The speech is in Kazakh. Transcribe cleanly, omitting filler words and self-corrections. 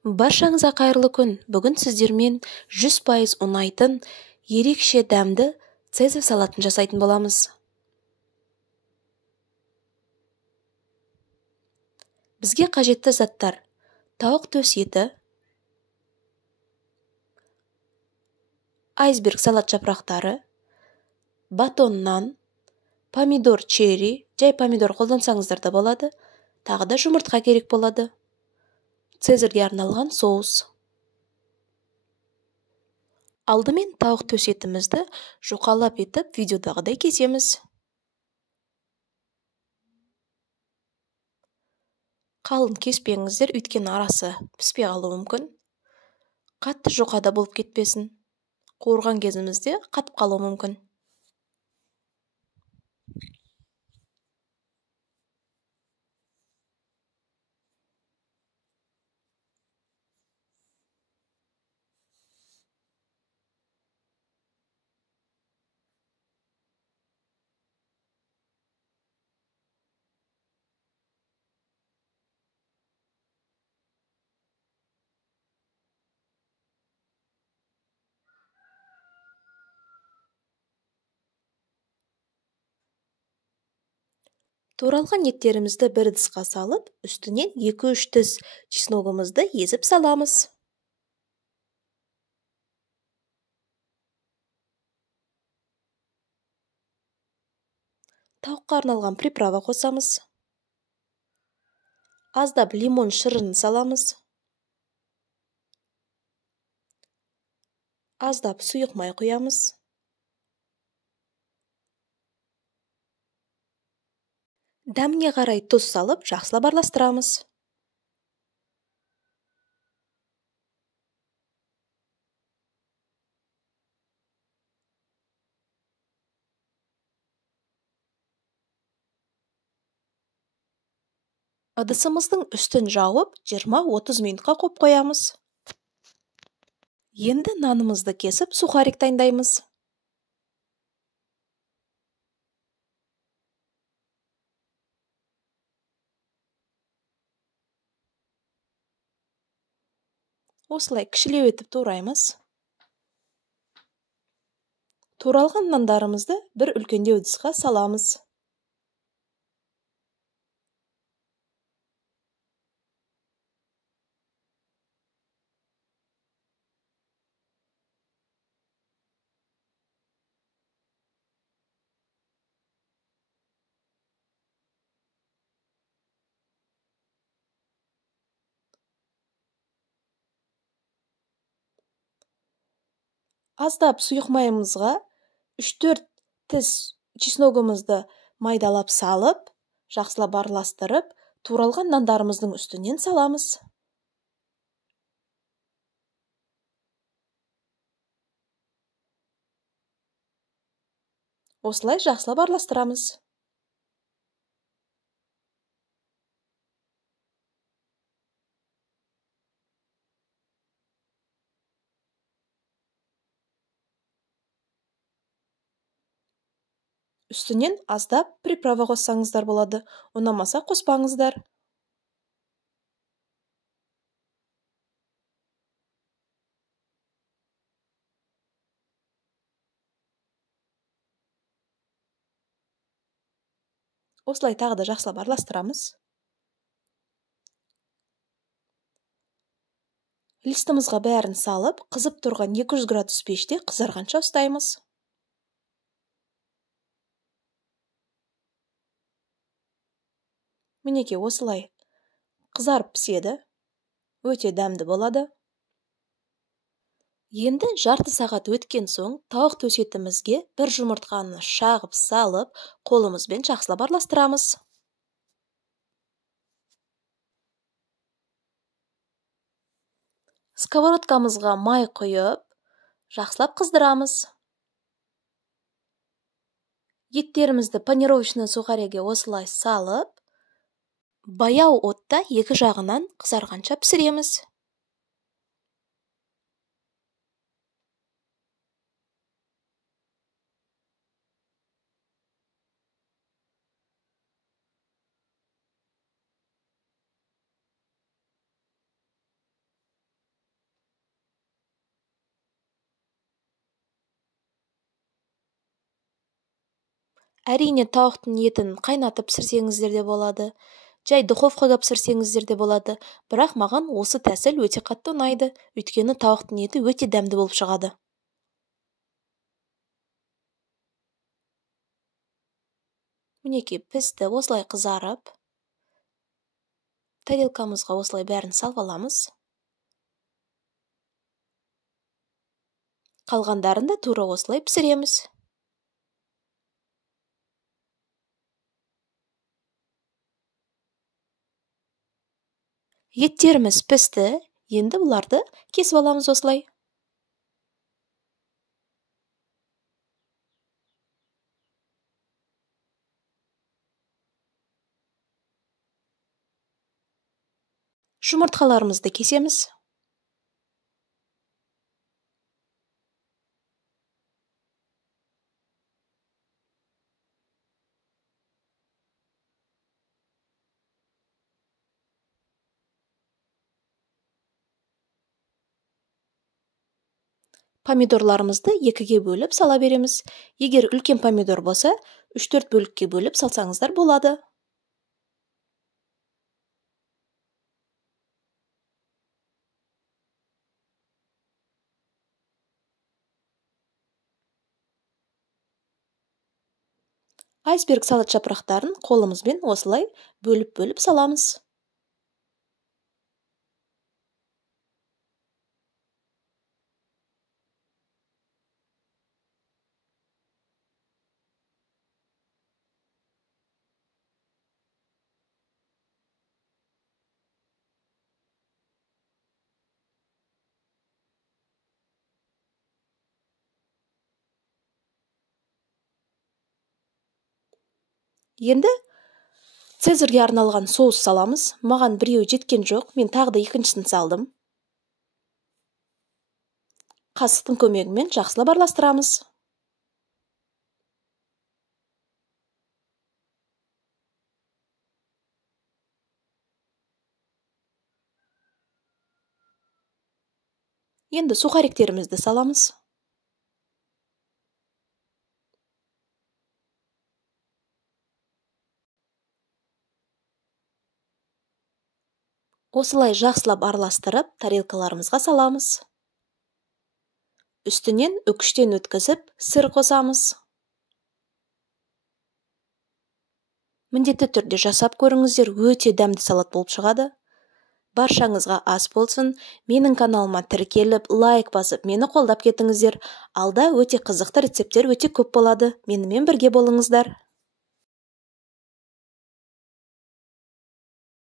Баршаңызға қайырлы күн. Бүгін сіздермен 100% ұнайтын, ерекше дәмді цезарь салатын жасайтын боламыз. Бізге қажетті заттар: тауық төс еті, айсберг салат жапырақтары, батон нан, помидор черри, жай помидор қолдансаңыздар да болады, тағы да жұмыртқа керек болады, цезарьге арналған соус. Алдымен тауық төс етімізді жұқалап етіп видеодағыдай кесеміз. Қалың кеспеңіздер, өйткені арасы піспей қалуы мүмкін. Қатты жұқада болып кетпесін. Қуырған кезімізде қатып қалуы мүмкін. Туралған еттерімізді бір ыдысқа салып, үстінен 2-3 тіс чесногымызды езіп саламыз. Тауыққа арналған приправа қосамыз. Аздап лимон шырынын саламыз. Аздап сұйық май құямыз. Дәміне қарай тұз салып, жақсылап араластырамыз. Ыдысымыздың үстін жауып, 20-30 минутқа қойып қоямыз. Енді нанымызды кесіп, сухарик дайындаймыз. Осылай кішілеу етіп тураймыз. Туралған нандарымызды бір үлкендеу ыдысқа саламыз. Аздап сұйық майымызға 3-4 тіс чесногымызды майдалап салып, жақсылап араластырып, туралған нандарымыздың үстінен саламыз. Осылай жақсылап араластырамыз. Үстінен аздап приправа қоссаңыздар болады, ұнамаса қоспаңыздар. Осылай тағы да жақсылап араластырамыз. Листімізға бәрін салып, қызып тұрған 200 градус пеште қызарғанша ұстаймыз. Мінеке осылай қызарып піседі, өте дәмді болады. Енді жарты сағат өткен соң тауық төс етімізге бір жұмыртқаны шағып салып, қолымызбен жақсылап араластырамыз. Сковородкамызға май құйып, жақсылап қыздырамыз. Еттерімізді панировочный сухариге осылай салып, баяу отта екі жағынан қызарғанша пісіреміз. Әрине, тауықтың етін қайнатып пісірсеңіздер де болады, жай духовкаға пісірсеңіздер де болады, бірақ маған осы тәсіл өте қатты ұнайды, өйткені тауықтың еті өте дәмді болып шығады. Мінекей пісті, осылай қызарып, тарелкамызға осылай бәрін салып аламыз. Қалғандарын да тура осылай пісіреміз. Еттеріміз пісті, енді бұларды кесіп аламыз осылай. Жұмыртқаларымызды кесеміз. Помидорларымызды екіге бөліп сала береміз. Егер үлкен помидор болса, 3-4 бөлікке бөліп салсаңыздар болады. Айсберг салат жапырақтарын қолымызбен осылай бөліп саламыз. Енді цезарьге арналған соус саламыз. Маған біреу жеткен жоқ, мен тағы да екіншісін салдым. Қасықтың көмегімен жақсылап араластырамыз. Енді сухариктерімізді саламыз. Осылай жақсылап араластырып, тарелкаларымызға саламыз. Үстінен үкіштен өткізіп, сыр қосамыз. Міндетті түрде жасап көріңіздер, өте дәмді салат болып шығады. Баршаңызға ас болсын. Менің каналыма тіркеліп, лайк басып, мені қолдап кетіңіздер. Алда өте қызықты рецепттер өте көп болады. Менімен бірге болыңыздар.